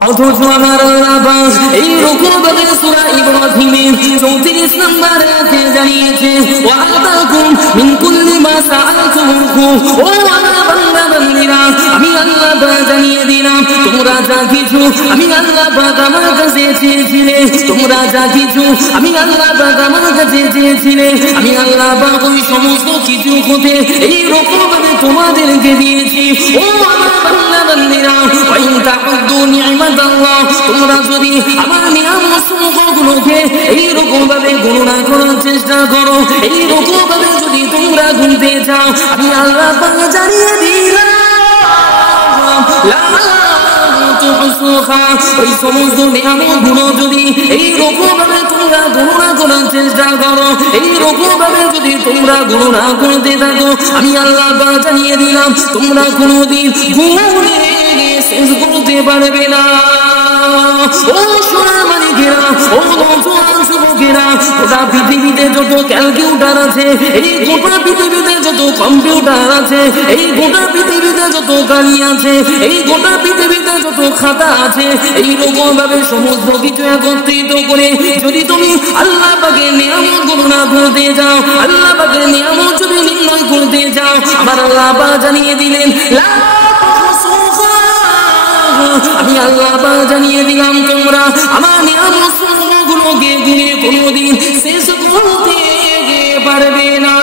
অথচ আমার আল্লাহ এই রকমভাবে সূরা ইব্রাহিমের 34 নম্বর আয়াতে জানিয়েছে ওয়া'আতাকুম মিন কুল্লি মা সাআলতুমুহু। ও আমার বান্দা বান্দীরা, আমি আল্লাহ জানিয়ে দিলাম তোমরা যা কিছু আমি আল্লাহ আমার কাছে চেয়েছিলে, তোমরা যা কিছু আমি আল্লাহ আমার কাছে চেয়েছিলে, আমি আল্লাহ ওই সমস্ত কিছু হতে এই রকমভাবে তোমাদেরকে দিয়েছি। ও আমার বান্দা বান্দীরা, ওয়াইন তা'উদ্দু নি'মাতাল্লাহ, তোমরা যদি আমার নিয়ামতসমূহগুলোকে এইরকম ভাবে গণনা করার চেষ্টা করো, এইরকম ভাবে যদি তোমরা গুনতে চাও, আমি আল্লাহ পাক জানিয়ে দিলাম ওই সমস্ত নিয়ামতগুলো যদি এইরকম ভাবে তোমরা গণনা করার চেষ্টা করো, এইরকম ভাবে যদি তোমরা গণনা করতে থাকো, আমি আল্লাহ পাক জানিয়ে দিলাম তোমরা কোনোদিন গুণে শেষ করতে পারবে না। ও সোনা মানিকেরা, ও নওজোয়ান যুবকেরা, গোটা পৃথিবীতে যত ক্যালকুলেটর আছে, এই গোটা পৃথিবীতে যত কম্পিউটার আছে, এই গোটা পৃথিবীতে যত গাড়ি আছে, এই গোটা পৃথিবীতে যত খাতা আছে, এইরকম ভাবে সমস্ত কিছু একত্রিত করে যদি তুমি আল্লাহ পাকের নিয়ামত গণনা করতে যাও, আল্লাহ পাকের নিয়ামত যদি নির্ণয় করতে যাও, আমার আল্লাহ পাক জানিয়ে দিলেন আমি আল্লাহ পাক জানিয়ে দিলাম তোমরা আমার নিয়ামতগুলোকে গুণে কোনোদিন শেষ করতে পারবে না।